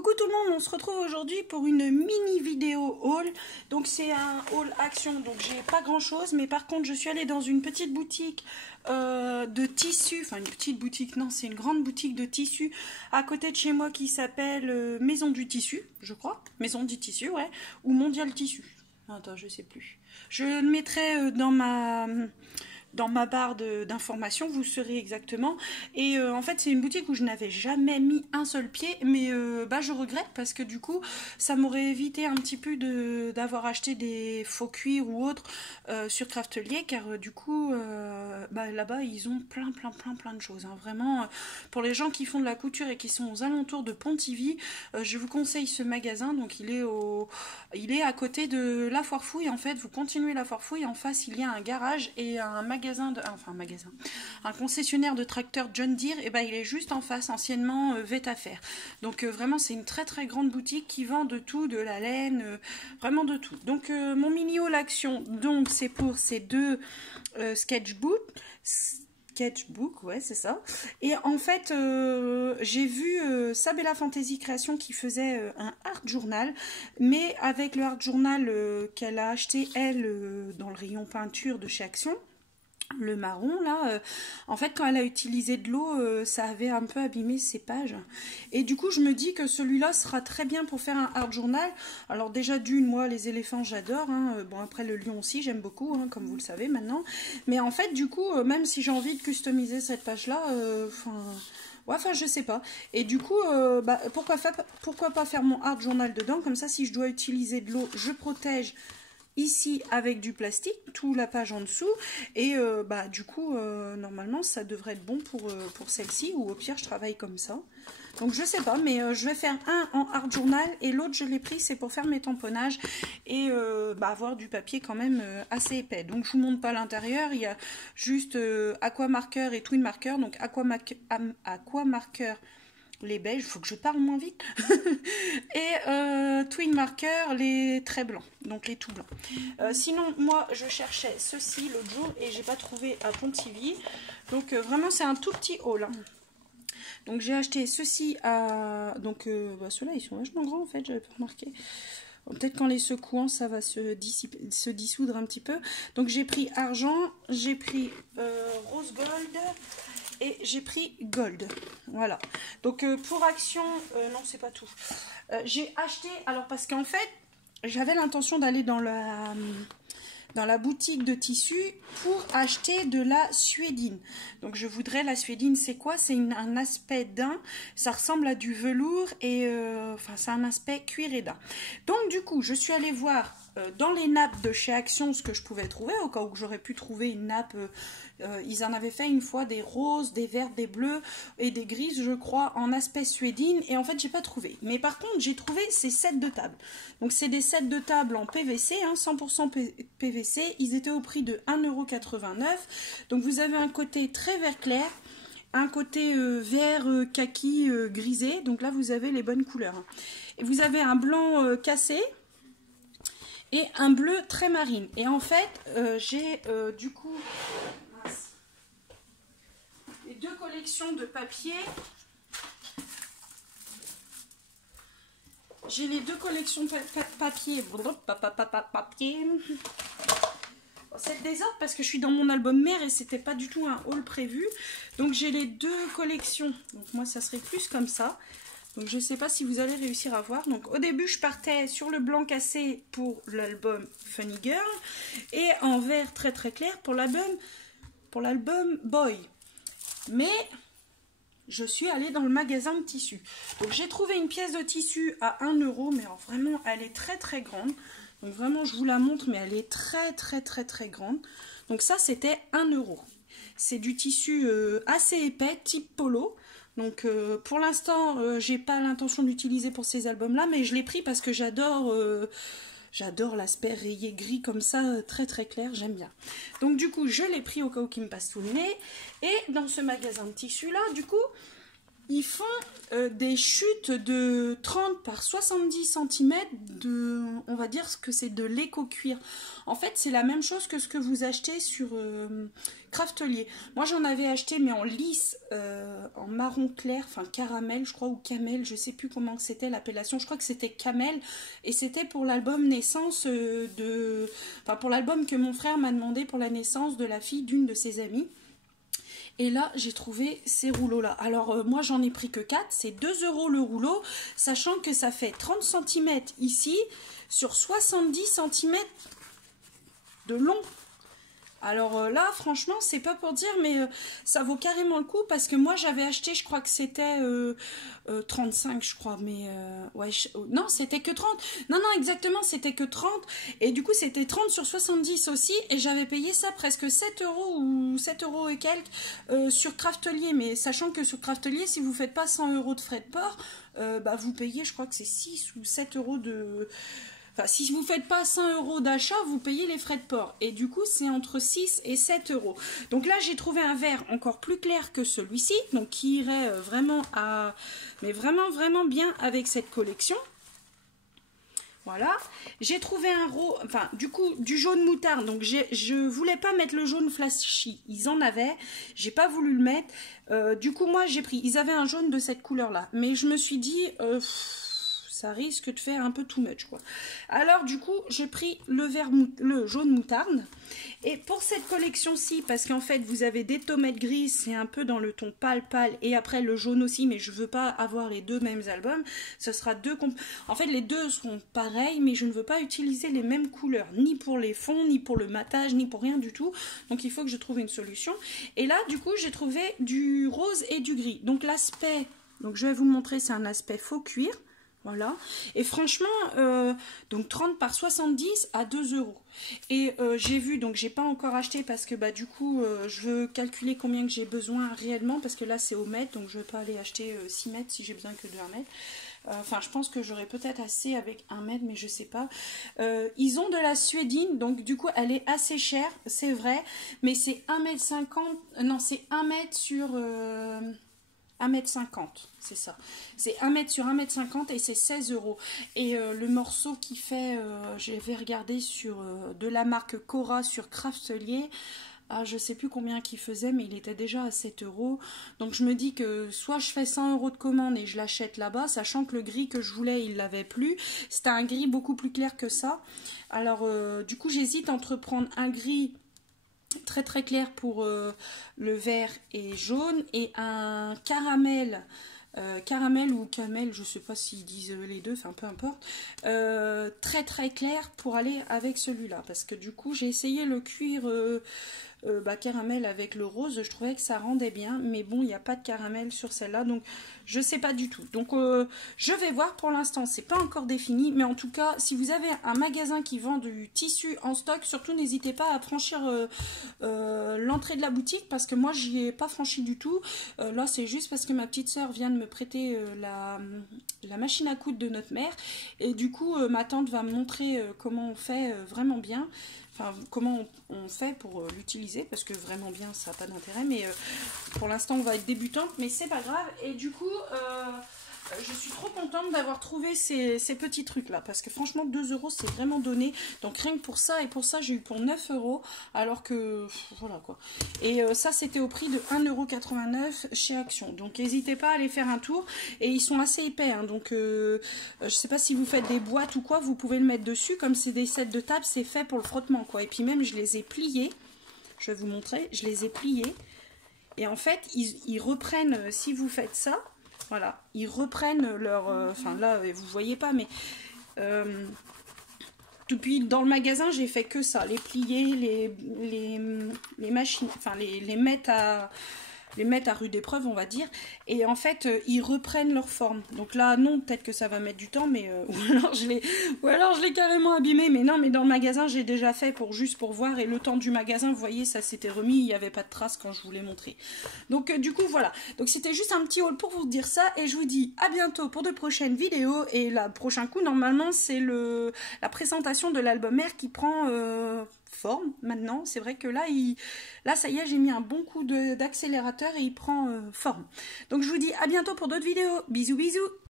Coucou tout le monde, on se retrouve aujourd'hui pour une mini vidéo haul. Donc c'est un haul action, donc j'ai pas grand chose, mais par contre je suis allée dans une petite boutique de tissus, enfin une petite boutique, non c'est une grande boutique de tissus à côté de chez moi qui s'appelle Maison du Tissu, je crois, Maison du Tissu, ouais, ou Mondial Tissu. Attends, je sais plus. Je le mettrai dans ma barre d'informations, vous saurez exactement. Et en fait, c'est une boutique où je n'avais jamais mis un seul pied, mais je regrette parce que du coup, ça m'aurait évité un petit peu d'avoir acheté des faux cuirs ou autres sur Craftelier, car du coup, là-bas, ils ont plein de choses. Hein. Vraiment, pour les gens qui font de la couture et qui sont aux alentours de Pontivy, je vous conseille ce magasin. Donc, il est à côté de la Foire Fouille. En fait, vous continuez la Foire Fouille, en face, il y a un garage et un un concessionnaire de tracteurs John Deere, et il est juste en face, anciennement Vetafer. Donc vraiment c'est une très grande boutique qui vend de tout, de la laine, vraiment de tout. Donc mon mini haul action, donc c'est pour ces deux sketchbook, ouais c'est ça. Et en fait j'ai vu Sabella Fantasy Création qui faisait un art journal, mais avec le art journal qu'elle a acheté elle dans le rayon peinture de chez Action, le marron là, en fait quand elle a utilisé de l'eau, ça avait un peu abîmé ses pages. Et du coup je me dis que celui-là sera très bien pour faire un art journal. Alors déjà d'une, moi les éléphants j'adore, hein. Bon après le lion aussi j'aime beaucoup, hein, comme vous le savez maintenant. Mais en fait du coup, même si j'ai envie de customiser cette page là, enfin je sais pas. Et du coup pourquoi pas faire mon art journal dedans, comme ça si je dois utiliser de l'eau, je protège ici avec du plastique, tout la page en dessous, et du coup normalement ça devrait être bon pour celle-ci, ou au pire je travaille comme ça. Donc je sais pas, mais je vais faire un en art journal et l'autre je l'ai pris, c'est pour faire mes tamponnages et avoir du papier quand même assez épais. Donc je vous montre pas l'intérieur, il y a juste aqua marker et twin marker. Donc aqua marker les beiges, il faut que je parle moins vite, et twin marker les traits blancs, donc les tout blancs. Sinon moi je cherchais ceci l'autre jour et j'ai pas trouvé à Pontivy, donc vraiment c'est un tout petit haul, hein. Donc j'ai acheté ceci à, donc ceux-là ils sont vachement grands en fait, j'avais pas remarqué. Peut-être qu'en les secouant ça va se dissoudre un petit peu. Donc j'ai pris argent, j'ai pris rose gold et j'ai pris gold. Voilà. Donc pour Action, non c'est pas tout. J'ai acheté, alors parce qu'en fait j'avais l'intention d'aller dans la boutique de tissus pour acheter de la suédine. Donc je voudrais la suédine, c'est quoi? C'est un aspect daim, ça ressemble à du velours et c'est un aspect cuir et daim. Donc du coup je suis allée voir dans les nappes de chez Action ce que je pouvais trouver, au cas où j'aurais pu trouver une nappe. Ils en avaient fait une fois des roses, des vertes, des bleus et des grises je crois en aspect suédine, et en fait j'ai pas trouvé. Mais par contre j'ai trouvé ces sets de table. Donc c'est des sets de table en PVC, hein, 100% PVC. Ils étaient au prix de 1,89 €. Donc vous avez un côté très vert clair, un côté vert kaki grisé. Donc là vous avez les bonnes couleurs, hein. Et vous avez un blanc cassé et un bleu très marine. Et en fait j'ai du coup les deux collections de papier. J'ai les deux collections de papier. C'est le désordre parce que je suis dans mon album mère et c'était pas du tout un haul prévu. Donc j'ai les deux collections. Donc moi ça serait plus comme ça. Donc je sais pas si vous allez réussir à voir. Donc au début je partais sur le blanc cassé pour l'album Funny Girl et en vert très clair pour l'album Boy. Mais je suis allée dans le magasin de tissus. Donc j'ai trouvé une pièce de tissu à 1 €, mais alors, vraiment elle est très grande. Donc vraiment je vous la montre, mais elle est très grande. Donc ça c'était 1 €. C'est du tissu assez épais, type polo. Donc pour l'instant j'ai pas l'intention d'utiliser pour ces albums là, mais je l'ai pris parce que j'adore l'aspect rayé gris comme ça, très clair, j'aime bien. Donc du coup je l'ai pris au cas où il me passe sous le nez. Et dans ce magasin de tissus là, du coup ils font des chutes de 30 par 70 cm de, on va dire que c'est de l'éco-cuir. En fait, c'est la même chose que ce que vous achetez sur Craftelier. Moi, j'en avais acheté, mais en lisse, en marron clair, enfin caramel, je crois, ou camel, je sais plus comment c'était l'appellation. Je crois que c'était camel, et c'était pour l'album naissance enfin pour l'album que mon frère m'a demandé pour la naissance de la fille d'une de ses amies. Et là, j'ai trouvé ces rouleaux-là. Alors, moi, j'en ai pris que 4. C'est 2 € le rouleau, sachant que ça fait 30 cm ici, sur 70 cm de long. Alors là, franchement, c'est pas pour dire, mais ça vaut carrément le coup, parce que moi, j'avais acheté, je crois que c'était 35, je crois, mais ouais, non, c'était que 30. Non, non, exactement, c'était que 30. Et du coup, c'était 30 sur 70 aussi, et j'avais payé ça presque 7 € ou 7 € et quelques sur Craftelier. Mais sachant que sur Craftelier, si vous faites pas 100 € de frais de port, bah, vous payez, je crois que c'est 6 ou 7 € de... Enfin, si vous ne faites pas 100 € d'achat, vous payez les frais de port. Et du coup, c'est entre 6 et 7 €. Donc là, j'ai trouvé un verre encore plus clair que celui-ci. Donc, qui irait vraiment à... Mais vraiment, vraiment bien avec cette collection. Voilà. J'ai trouvé un enfin, du coup, du jaune moutarde. Donc, je voulais pas mettre le jaune flashy. Ils en avaient. J'ai pas voulu le mettre. Du coup, moi, j'ai pris... Ils avaient un jaune de cette couleur-là. Mais je me suis dit... ça risque de faire un peu too much, quoi. Alors, du coup, j'ai pris le jaune moutarde. Et pour cette collection-ci, parce qu'en fait, vous avez des tomates grises, c'est un peu dans le ton pâle, et après le jaune aussi, mais je veux pas avoir les deux mêmes albums. Ce sera deux... En fait, les deux seront pareils, mais je ne veux pas utiliser les mêmes couleurs, ni pour les fonds, ni pour le matage, ni pour rien du tout. Donc, il faut que je trouve une solution. Et là, du coup, j'ai trouvé du rose et du gris. Donc, l'aspect... Donc, je vais vous montrer, c'est un aspect faux cuir. Voilà, et franchement, donc 30 par 70 à 2 €. Et j'ai vu, donc j'ai pas encore acheté parce que bah du coup, je veux calculer combien que j'ai besoin réellement, parce que là c'est au mètre, donc je vais pas aller acheter 6 mètres si j'ai besoin que de 1 mètre. Enfin, je pense que j'aurais peut-être assez avec 1 mètre, mais je sais pas. Ils ont de la suédine, donc du coup, elle est assez chère, c'est vrai, mais c'est 1,50 m, non, c'est 1 mètre sur... 1,50 m, c'est ça. C'est 1 mètre sur 1,50 m et c'est 16 €. Et le morceau qui fait, je vais regarder sur de la marque Cora sur Craftelier. Ah, je sais plus combien qu'il faisait, mais il était déjà à 7 €. Donc je me dis que soit je fais 100 € de commande et je l'achète là-bas, sachant que le gris que je voulais, il l'avait plus. C'était un gris beaucoup plus clair que ça. Alors du coup, j'hésite entre prendre un gris très très clair pour le vert et jaune, et un caramel caramel ou camel, je sais pas s'ils disent les deux, enfin peu importe, très très clair pour aller avec celui-là, parce que du coup j'ai essayé le cuir caramel avec le rose, je trouvais que ça rendait bien, mais bon, il n'y a pas de caramel sur celle-là, donc je sais pas du tout. Donc je vais voir, pour l'instant c'est pas encore défini, mais en tout cas, si vous avez un magasin qui vend du tissu en stock, surtout n'hésitez pas à franchir l'entrée de la boutique, parce que moi j'y ai pas franchi du tout. Là c'est juste parce que ma petite soeur vient de me prêter la machine à coudre de notre mère, et du coup ma tante va me montrer comment on fait vraiment bien. Enfin, comment on fait pour l'utiliser, parce que vraiment bien ça n'a pas d'intérêt, mais pour l'instant on va être débutante, mais c'est pas grave. Et du coup je suis trop contente d'avoir trouvé ces petits trucs là, parce que franchement 2 € c'est vraiment donné, donc rien que pour ça, et pour ça j'ai eu pour 9 €, alors que voilà quoi. Et ça c'était au prix de 1,89 € chez Action, donc n'hésitez pas à aller faire un tour, et ils sont assez épais, hein, donc je sais pas si vous faites des boîtes ou quoi, vous pouvez le mettre dessus, comme c'est des sets de table, c'est fait pour le frottement quoi. Et puis même je les ai pliés, je vais vous montrer, je les ai pliés, et en fait ils reprennent, si vous faites ça, voilà, ils reprennent leur... Enfin là, vous voyez pas, mais... Depuis, dans le magasin, j'ai fait que ça. Les plier, les machines... Enfin, les mettre à... Les mettre à rude épreuve, on va dire. Et en fait, ils reprennent leur forme. Donc là, non, peut-être que ça va mettre du temps, mais... ou alors je l'ai carrément abîmé. Mais non, mais dans le magasin, j'ai déjà fait juste pour voir. Et le temps du magasin, vous voyez, ça s'était remis. Il n'y avait pas de traces quand je vous l'ai montré. Donc du coup, voilà. Donc c'était juste un petit haul pour vous dire ça. Et je vous dis à bientôt pour de prochaines vidéos. Et le prochain coup, normalement, c'est la présentation de l'album mère qui prend... forme maintenant. C'est vrai que là, là ça y est, j'ai mis un bon coup d'accélérateur et il prend forme. Donc je vous dis à bientôt pour d'autres vidéos. Bisous bisous.